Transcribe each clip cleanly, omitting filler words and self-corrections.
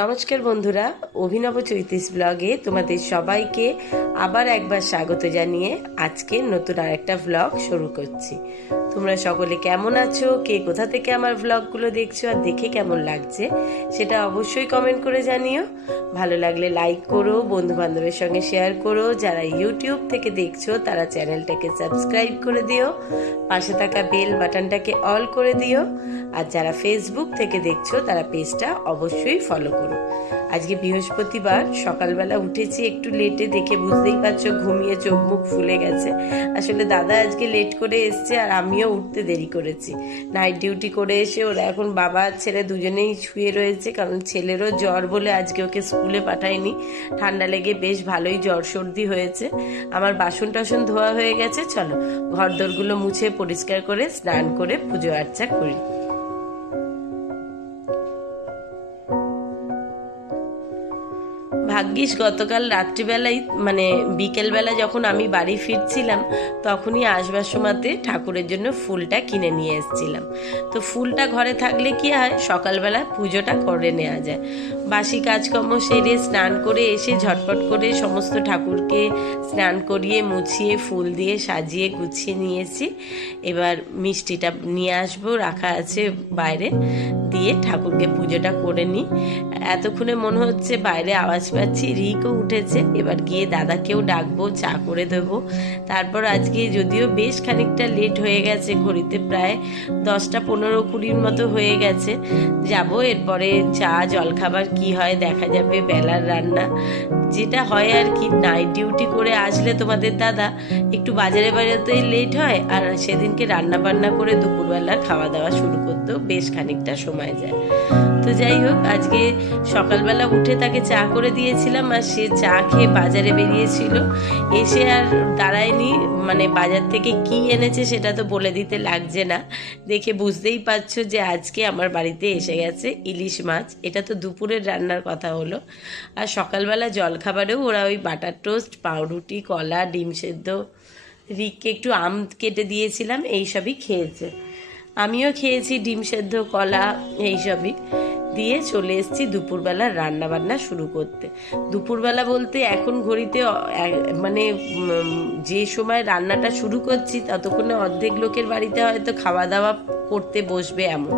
নমস্কার বন্ধুরা, অভিনব চৈতিস ব্লগে তোমাদের সবাইকে আবার একবার স্বাগত জানিয়ে আজকে নতুন আরেকটা ব্লগ শুরু করছি। তোমরা সকলে কেমন আছো, কে কোথা থেকে আমার ব্লগগুলো দেখছো আর দেখে কেমন লাগছে সেটা অবশ্যই কমেন্ট করে জানিও। ভালো লাগলে লাইক করো, বন্ধু বান্ধবের সঙ্গে শেয়ার করো। যারা ইউটিউব থেকে দেখছো তারা চ্যানেলটাকে সাবস্ক্রাইব করে দিও, পাশে থাকা বেল বাটনটাকে অল করে দিও। আর যারা ফেসবুক থেকে দেখছো তারা পেজটা অবশ্যই ফলো করো। আজকে বৃহস্পতিবার, সকালবেলা উঠেছি একটু লেটে, দেখে বুঝতেই পারছো ঘুমিয়ে চোখ মুখ ফুলে গেছে। আসলে দাদা আজকে লেট করে এসছে আর আমিও উঠতে দেরি করেছি। নাইট ডিউটি করে এসে ওরা এখন বাবা আর ছেলে দুজনেই শুয়ে রয়েছে, কারণ ছেলেরও জ্বর বলে আজকে ওকে স্কুলে পাঠায়নি। ঠান্ডা লেগে বেশ ভালোই জ্বর সর্দি হয়েছে। আমার বাসন টাসন ধোয়া হয়ে গেছে, চলো ঘর দোরগুলো মুছে পরিষ্কার করে স্নান করে পুজো আর্চা করি। ভাগ্যিস গতকাল রাত্রিবেলায় মানে বিকেলবেলা যখন আমি বাড়ি ফিরছিলাম তখনই আসবার সময়তে ঠাকুরের জন্য ফুলটা কিনে নিয়ে এসেছিলাম। তো ফুলটা ঘরে থাকলে কি হয়, সকালবেলা পুজোটা করে নেওয়া যায়। বাসি কাজকর্ম সেরে স্নান করে এসে ঝটপট করে সমস্ত ঠাকুরকে স্নান করিয়ে মুছিয়ে ফুল দিয়ে সাজিয়ে গুছিয়ে নিয়েছি। এবার মিষ্টিটা নিয়ে আসবো, রাখা আছে বাইরে, দিয়ে ঠাকুরকে পুজোটা করে নিই। এতক্ষণে মনে হচ্ছে বাইরে আওয়াজ পাচ্ছি, রিকও উঠেছে। এবার গিয়ে দাদাকেও ডাকবো, চা করে দেবো। তারপর আজকে যদিও বেশ খানিকটা লেট হয়ে গেছে, ঘড়িতে প্রায় 10টা 15-20 মতো হয়ে গেছে, যাব। এরপরে চা জলখাবার কি হয় দেখা যাবে, বেলার রান্না যেটা হয় আর কি। নাইট ডিউটি করে আসলে তোমাদের দাদা একটু বাজারে বেরোতেই লেট হয়, আর সেদিনকে রান্না বান্না করে দুপুরবেলা খাওয়া দাওয়া শুরু করতেও বেশ খানিকটা সময় যায়। তো যাই হোক, আজকে সকালবেলা উঠে তাকে চা করে দিয়েছিলাম, আর সে চা খেয়ে বাজারে বেরিয়েছিল। এসে আর দাঁড়ায়নি, মানে বাজার থেকে কি এনেছে সেটা তো বলে দিতে লাগছে না, দেখে বুঝতেই পারছো যে আজকে আমার বাড়িতে এসে গেছে ইলিশ মাছ। এটা তো দুপুরের রান্নার কথা হলো। আর সকালবেলা জলখাবারেও ওরা ওই বাটার টোস্ট, পাউরুটি, কলা, ডিম সেদ্ধ, রিককে একটু আম কেটে দিয়েছিলাম, এইসবই খেয়েছে। আমিও খেয়েছি ডিম সেদ্ধ, কলা, এইসবই দিয়ে চলে এসেছি দুপুরবেলা রান্না বান্না শুরু করতে। দুপুরবেলা বলতে এখন ঘড়িতে মানে যে সময় রান্নাটা শুরু করছি ততক্ষণে অর্ধেক লোকের বাড়িতে হয়তো খাওয়া দাওয়া করতে বসবে, এমন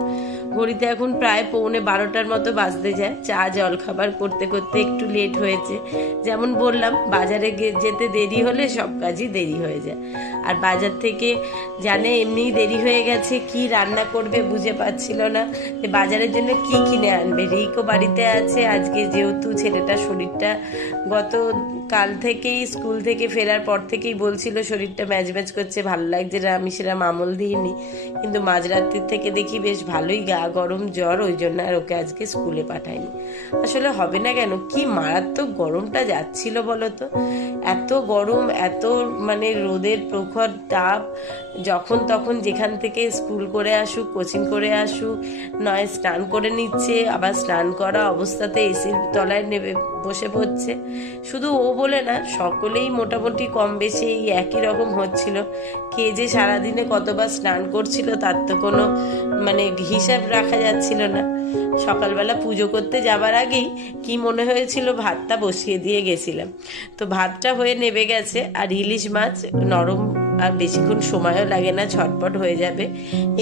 ঘড়িতে এখন প্রায় 11:45 মতো বাজতে যায়। চা জলখাবার করতে করতে একটু লেট হয়েছে। যেমন বললাম, বাজারে যেতে দেরি হলে সব কাজই দেরি হয়ে যায়। আর বাজার থেকে জানে এমনিই দেরি হয়ে গেছে, কি রান্না করবে বুঝে পাচ্ছিল না যে বাজারের জন্য কি কিনে আনবে। রিকও বাড়িতে আছে আজকে, যেহেতু ছেলেটার শরীরটা গত কাল থেকেই স্কুল থেকে ফেরার পর থেকেই বলছিল শরীরটা ম্যাজ ম্যাজ করছে, ভালো লাগছে না। আমি সেরকম আমল দিইনি, কিন্তু মাঝরাত্রির থেকে দেখি বেশ ভালোই গা গরম, জ্বর, ওই জন্য আর ওকে আজকে স্কুলে পাঠাইনি। আসলে হবে না কেন, কি মারাত্মক গরমটা যাচ্ছিল বলো তো। এত গরম, এত মানে রোদের প্রখর তাপ, যখন তখন যেখান থেকে স্কুল করে আসুক, কোচিং করে আসুক, নয় স্নান করে নিচ্ছে, আবার স্নান করা অবস্থাতে এসির তলায় নেবে বসে পড়ছে। শুধু ও বলে না, সকলেই মোটামুটি কম বেশি এই একই রকম হচ্ছিল। কে যে সারাদিনে কতবার স্নান করছিল তার তো কোনো মানে হিসাব রাখা যাচ্ছিল না। সকালবেলা পুজো করতে যাবার আগেই কি মনে হয়েছিল, ভাতটা বসিয়ে দিয়ে গেছিলাম। তো ভাতটা হয়ে নেবে গেছে, আর ইলিশ মাছ নরম, আর বেশিক্ষণ সময়ও লাগে না, ঝটপট হয়ে যাবে।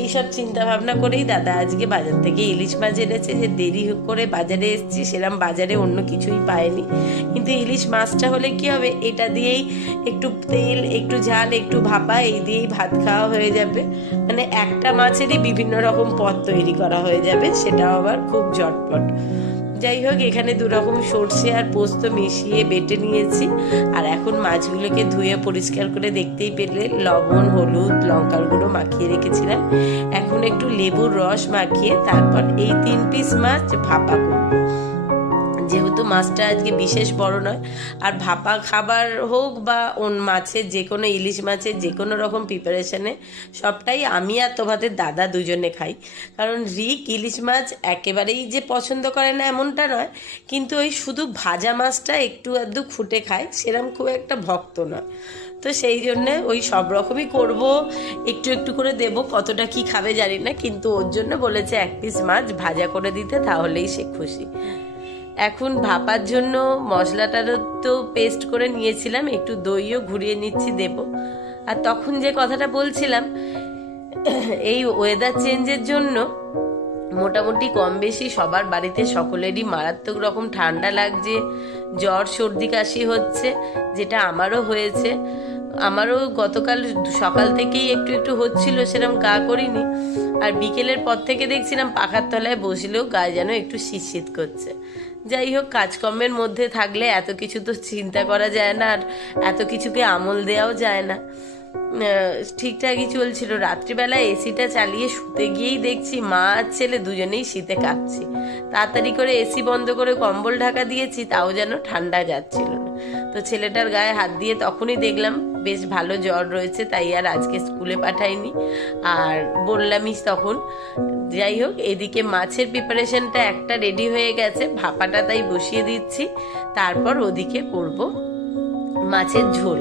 এইসব চিন্তা ভাবনা করেই দাদা আজকে বাজার থেকে ইলিশ মাছ এনেছে। যে দেরি করে বাজারে এসেছি, সেরকম বাজারে অন্য কিছুই পায়নি, কিন্তু ইলিশ মাছটা হলে কি হবে, এটা দিয়েই একটু তেল, একটু ঝাল, একটু ভাপা, এই দিয়েই ভাত খাওয়া হয়ে যাবে। মানে একটা মাছেরই বিভিন্ন রকম পদ তৈরি করা হয়ে যাবে, সেটাও আবার খুব ঝটপট। যাই হোক, এখানে 2 রকম সর্ষে আর পোস্ত মিশিয়ে বেটে নিয়েছি। আর এখন মাছগুলোকে ধুয়ে পরিষ্কার করে দেখতেই পেলে লবণ, হলুদ, লঙ্কার গুঁড়ো মাখিয়ে রেখেছিলাম। এখন একটু লেবুর রস মাখিয়ে তারপর এই 3 পিস মাছ ভাপা করব। যেহেতু মাছটা আজকে বিশেষ বড় নয়, আর ভাপা খাবার হোক বা মাছের যে কোনো, ইলিশ মাছের যে কোনো রকম প্রিপারেশনে সবটাই আমি আর তোমাদের দাদা দুজনে খাই। কারণ রিক ইলিশ মাছ একেবারেই যে পছন্দ করে না এমনটা নয়, কিন্তু ওই শুধু ভাজা মাছটা একটু আধটু খুঁটে খায়, সেরকম খুব একটা ভক্ত নয়। তো সেই জন্যে ওই সব রকমই করবো, একটু একটু করে দেবো, কতটা কি খাবে জানি না, কিন্তু ওর জন্য বলেছে 1 পিস মাছ ভাজা করে দিতে, তাহলেই সে খুশি। এখন ভাপার জন্য মশলাটারও তো পেস্ট করে নিয়েছিলাম, একটু দইও ঘুরিয়ে নিচ্ছি দেব। আর তখন যে কথাটা বলছিলাম, এই ওয়েদার চেঞ্জের জন্য মোটামুটি কম বেশি সবার বাড়িতে সকলেরই মারাত্মক রকম ঠান্ডা লাগছে, জ্বর সর্দি কাশি হচ্ছে, যেটা আমারও হয়েছে। আমারও গতকাল সকাল থেকেই একটু একটু হচ্ছিল, সেরকম গা করিনি। আর বিকেলের পর থেকে দেখছিলাম পাখার তলায় বসলেও গায়ে যেন একটু শীত করছে। যাই হোক, কাজকর্মের মধ্যে থাকলে এত কিছু তো চিন্তা করা যায় না, আর এত কিছুকে আমল দেওয়াও যায় না। ঠিকঠাকই চলছিল। রাত্রিবেলা এসিটা চালিয়ে শুতে গিয়েই দেখছি মা আর ছেলে দুজনেই শীতে কাঁপছি। তাড়াতাড়ি করে এসি বন্ধ করে কম্বল ঢাকা দিয়েছি, তাও যেন ঠান্ডা যাচ্ছিল না। তো ছেলেটার গায়ে হাত দিয়ে তখনই দেখলাম বেশ ভালো জ্বর রয়েছে, তাই আর আজকে স্কুলে পাঠাইনি, আর বললামই তখন। যাই হোক, এদিকে মাছের প্রিপারেশনটা একটা রেডি হয়ে গেছে, ভাপাটা তাই বসিয়ে দিচ্ছি। তারপর ওদিকে করব মাছের ঝোল,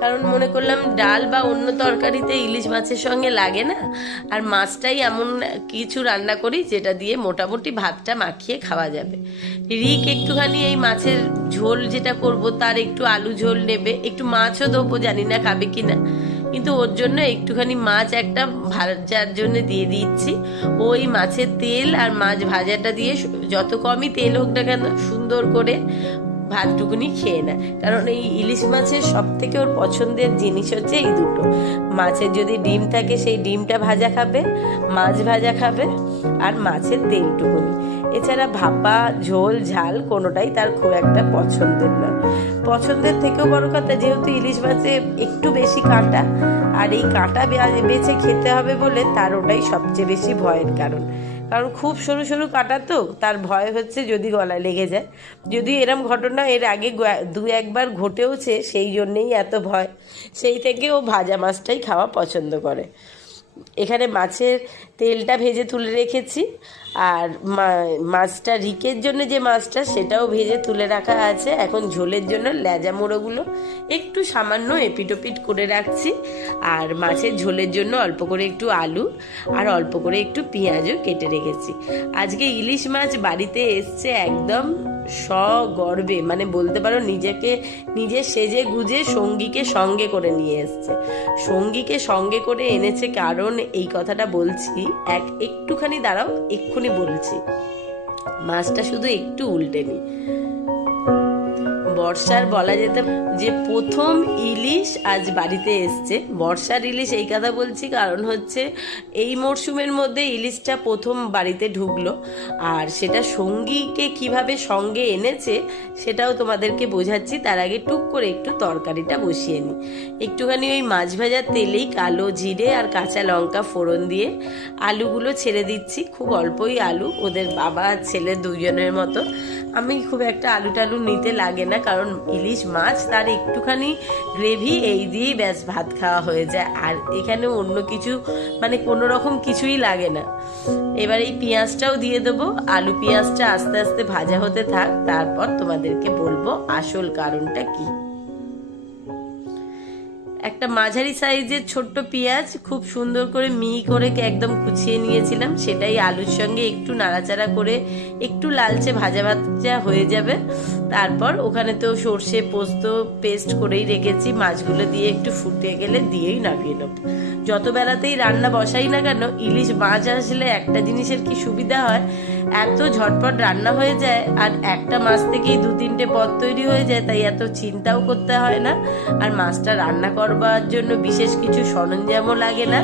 কারণ মনে করলাম ডাল বা অন্য তরকারিতে ইলিশ মাছের সঙ্গে লাগে না, আর মাছটাই এমন কিছু রান্না করি যেটা দিয়ে মোটামুটি ভাতটা মাখিয়ে খাওয়া যাবে। রিক একটুখানি এই মাছের ঝোল যেটা করব তার একটু আলু ঝোল নেবে, একটু মাছও দেবো, জানি না খাবে কিনা, কিন্তু ওর জন্য একটুখানি মাছ একটা ভাজার জন্য দিয়ে দিচ্ছি। ওই মাছের তেল আর মাছ ভাজাটা দিয়ে যত কমই তেল হোক না কেন সুন্দর করে ভাতটুকুনি খেয়ে নেয়। কারণ এই ইলিশ মাছের সব থেকে ওর পছন্দের জিনিস হচ্ছে এই দুটো। মাছের যদি ডিম থাকে সেই ডিমটা ভাজা খাবে, মাছ ভাজা খাবে, আর মাছের তেলটুকুনি। এছাড়া ভাপা ঝোল ঝাল কোনোটাই তার খুব একটা পছন্দের নয়। পছন্দের থেকেও বড় কথা, যেহেতু ইলিশ মাছে একটু বেশি কাঁটা, আর এই কাঁটা বেছে খেতে হবে বলে তার ওটাই সবচেয়ে বেশি ভয়ের কারণ। কারণ খুব সরু সরু কাঁটা, তো তার ভয় হচ্ছে যদি গলায় লেগে যায়। যদি এরম ঘটনা এর আগে দু একবার ঘটেওছে, সেই জন্যেই এত ভয়। সেই থেকে ও ভাজা মাছটাই খাওয়া পছন্দ করে। এখানে মাছের তেলটা ভেজে তুলে রেখেছি, আর মাছটা রিকের জন্য যে মাছটা সেটাও ভেজে তুলে রাখা আছে। এখন ঝোলের জন্য লেজা মোড়োগুলো একটু সামান্য এপিটোপিট করে রাখছি, আর মাছের ঝোলের জন্য অল্প করে একটু আলু আর অল্প করে একটু পেঁয়াজও কেটে রেখেছি। আজকে ইলিশ মাছ বাড়িতে এসছে একদম সগর্বে, মানে বলতে পারো নিজে সেজে গুজে সঙ্গীকে সঙ্গে করে নিয়ে এসছে। সঙ্গীকে সঙ্গে করে এনেছে কারণ এই কথাটা বলছি, একটুখানি দাঁড়াও, এক্ষুনি বলছি। মাছটা শুধু একটু উল্টে নি। বর্ষার বলা যেতে যে প্রথম ইলিশ আজ বাড়িতে এসছে। বর্ষার ইলিশ এই কথা বলছি কারণ হচ্ছে এই মরশুমের মধ্যে ইলিশটা প্রথম বাড়িতে ঢুকলো, আর সেটা সঙ্গীকে কিভাবে সঙ্গে এনেছে সেটাও তোমাদেরকে বোঝাচ্ছি। তার আগে টুক করে একটু তরকারিটা বসিয়ে নিই। একটুখানি ওই মাছ ভাজার তেলেই কালো জিরে আর কাঁচা লঙ্কা ফোড়ন দিয়ে আলুগুলো ছেড়ে দিচ্ছি। খুব অল্পই আলু, ওদের বাবা আর ছেলে দুজনের মতো। আমি খুব একটা আলু টালু নিতে লাগে না, কারণ ইলিশ মাছ তার একটুখানি গ্রেভি এই দিয়েই ব্যাস ভাত খাওয়া হয়ে যায়। আর এখানে অন্য কিছু মানে কোনো রকম কিছুই লাগে না। এবার এই পেঁয়াজটাও দিয়ে দেবো। আলু পেঁয়াজটা আস্তে আস্তে ভাজা হতে থাক, তারপর তোমাদেরকে বলবো আসল কারণটা কি। একটা মাঝারি সাইজের ছোট্ট পেঁয়াজ খুব সুন্দর করে মিহি করে একদম কুচিয়ে নিয়েছিলাম, সেটাই আলুর সঙ্গে একটু নাড়াচাড়া করে একটু লালচে ভাজা ভাজা হয়ে যাবে। তারপর ওখানে তো সর্ষে পোস্ত পেস্ট করেই রেখেছি, মাছগুলো দিয়ে একটু ফুটে গেলে দিয়েই নামিয়ে নেব। যত বেলাতেই রান্না বসাই না কেন, ইলিশ মাছ আসলে একটা জিনিসের কি সুবিধা হয়, এত ঝটপট রান্না হয়ে যায়, আর একটা মাছ থেকেই 2-3টে পদ তৈরি হয়ে যায়, তাই এত চিন্তাও করতে হয় না। আর মাছটা রান্না করবার জন্য বিশেষ কিছু সরঞ্জামও লাগে না,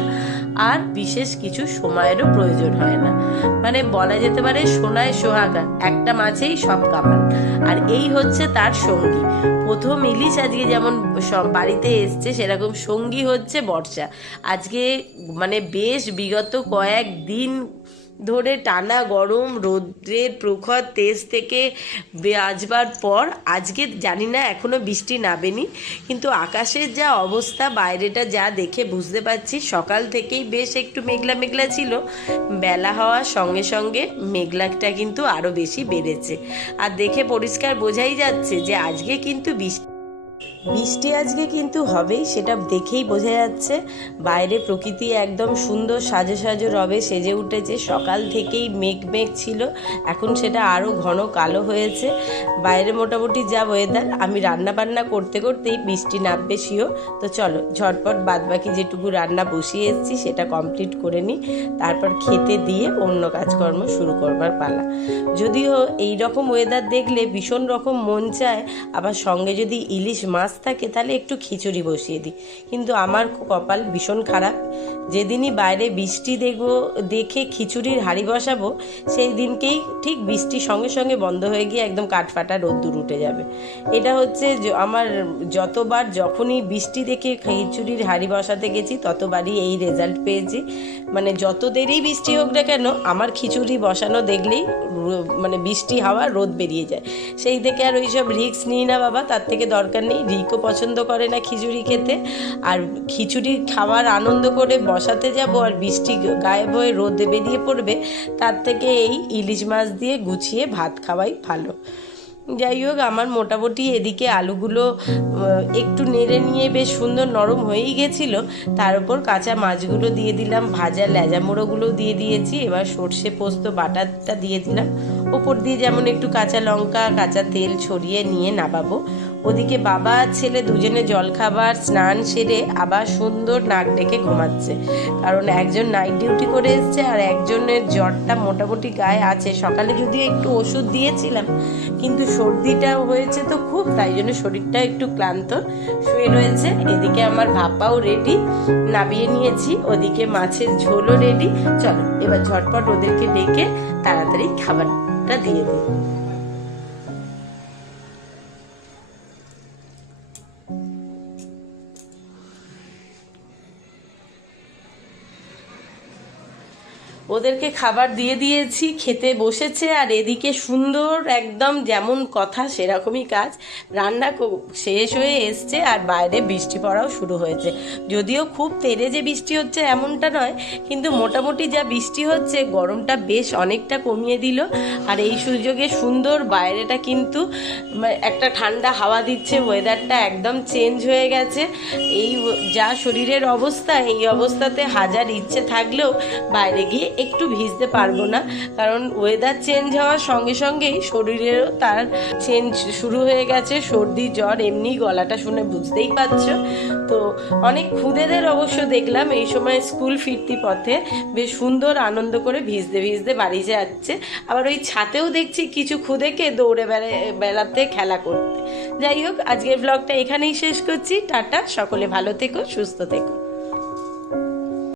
আর বিশেষ কিছু সময়েরও প্রয়োজন হয় না। মানে বলা যেতে পারে সোনায় সোহাগা, একটা মাছেই সব কামাল। আর এই হচ্ছে তার সঙ্গী। প্রথম ইলিশ আজকে যেমন সব বাড়িতে এসছে, সেরকম সঙ্গী হচ্ছে বর্ষা। আজকে মানে বেশ বিগত কয়েকদিন ধরে টানা গরম রোদ্রের প্রখর তেজ থেকে বাঁচবার পর আজকে জানি না এখনো বৃষ্টি নামেনি, কিন্তু আকাশের যা অবস্থা বাইরেটা যা দেখে বুঝতে পারছি সকাল থেকেই বেশ একটু মেঘলা মেঘলা ছিল। বেলা হওয়ার সঙ্গে সঙ্গে মেঘলাটা কিন্তু আরো বেশি বেড়েছে, আর দেখে পরিষ্কার বোঝাই যাচ্ছে যে আজকে কিন্তু বৃষ্টি আজকে কিন্তু হবেই, সেটা দেখেই বোঝা যাচ্ছে। বাইরে প্রকৃতি একদম সুন্দর সাজো সাজো রবে সেজে উঠেছে। সকাল থেকেই মেঘ মেঘ ছিল, এখন সেটা আরও ঘন কালো হয়েছে। বাইরে মোটামুটি যা ওয়েদার, আমি রান্না বান্না করতে করতেই বৃষ্টি নামবে শিও। তো চলো ঝটপট বাদবাকি যেটুকু রান্না বসিয়ে এসেছি সেটা কমপ্লিট করে নিই, তারপর খেতে দিয়ে অন্য কাজকর্ম শুরু করবার পালা। যদিও এই রকম ওয়েদার দেখলে ভীষণ রকম মন চায়, আবার সঙ্গে যদি ইলিশ মাছ থাকে তাহলে একটু খিচুড়ি বসিয়ে দিই, কিন্তু আমার কপাল ভীষণ খারাপ। যেদিনই বাইরে বৃষ্টি দেখে খিচুড়ির হাঁড়ি বসাবো, সেই দিনকেই ঠিক বৃষ্টি সঙ্গে সঙ্গে বন্ধ হয়ে গিয়ে একদম কাঠফাটা রোদ্দুর উঠে যাবে। এটা হচ্ছে আমার যতবার যখনই বৃষ্টি দেখে খিচুড়ির হাঁড়ি বসাতে গেছি ততবারই এই রেজাল্ট পেয়েছি। মানে যত দেরি বৃষ্টি হোক না কেন, আমার খিচুড়ি বসানো দেখলেই মানে বৃষ্টি হাওয়া রোদ বেরিয়ে যায়। সেই থেকে আর ওই সব রিস্ক নিই না বাবা, তার থেকে দরকার নেই। রিকও পছন্দ করে না খিচুড়ি খেতে, আর খিচুড়ি খাওয়ার আনন্দ করে বসাতে যাব আর বৃষ্টি গায়েব হয়ে রোদ বেরিয়ে পড়বে, তার থেকে এই ইলিশ মাছ দিয়ে গুছিয়ে ভাত খাওয়াই ভালো। যাই হোক, আমার মোটামুটি এদিকে আলুগুলো একটু নেড়ে নিয়ে বেশ সুন্দর নরম হয়েই গেছিলো। তার উপর কাঁচা মাছগুলো দিয়ে দিলাম, ভাজা লেজা মোড়োগুলো দিয়ে দিয়েছি। এবার সর্ষে পোস্ত বাটাটা দিয়ে দিলাম, ওপর দিয়ে যেমন একটু কাঁচা লঙ্কা কাঁচা তেল ছড়িয়ে নিয়ে নামাবো। ওদিকে বাবা আর ছেলে দুজনে জলখাবার স্নান সেরে আবার সুন্দর নাক ডেকে ঘুমাচ্ছে, কারণ একজন নাইট ডিউটি করে এসছে আর একজনের জ্বরটা মোটামুটি গায়ে আছে। সকালে যদিও একটু ওষুধ দিয়েছিলাম, কিন্তু সর্দিটাও হয়েছে তো খুব, তাই জন্য শরীরটা একটু ক্লান্ত শুয়ে রয়েছে। এদিকে আমার ভাপাও রেডি, নামিয়ে নিয়েছি। ওদিকে মাছের ঝোলও রেডি। চলো এবার ঝটপট ওদেরকে ডেকে তাড়াতাড়ি খাবারটা দিয়ে দিই। ওদেরকে খাবার দিয়ে দিয়েছি, খেতে বসেছে। আর এদিকে সুন্দর একদম যেমন কথা সেরকমই কাজ, রান্না শেষ হয়ে এসছে আর বাইরে বৃষ্টি পড়াও শুরু হয়েছে। যদিও খুব তেড়ে যে বৃষ্টি হচ্ছে এমনটা নয়, কিন্তু মোটামুটি যা বৃষ্টি হচ্ছে গরমটা বেশ অনেকটা কমিয়ে দিল। আর এই সুযোগে সুন্দর বাইরেটা কিন্তু একটা ঠান্ডা হাওয়া দিচ্ছে, ওয়েদারটা একদম চেঞ্জ হয়ে গেছে। এই যা শরীরের অবস্থা, এই অবস্থাতে হাজার ইচ্ছে থাকলেও বাইরে গিয়ে একটু ভিজতে পারবো না, কারণ ওয়েদার চেঞ্জ হওয়ার সঙ্গে সঙ্গেই শরীরেরও তার চেঞ্জ শুরু হয়ে গেছে। সর্দি জ্বর, এমনি গলাটা শুনে বুঝতেই পারছো। তো অনেক খুদেদের অবশ্য দেখলাম এই সময় স্কুল ফিরতি পথে বেশ সুন্দর আনন্দ করে ভিজতে ভিজতে বাড়ি যাচ্ছে। আবার ওই ছাতেও দেখছি কিছু খুদেকে দৌড়ে বেড়াতে খেলা করতে। যাই হোক, আজকের ব্লগটা এখানেই শেষ করছি। টাটা, সকলে ভালো থেকো, সুস্থ থেকো।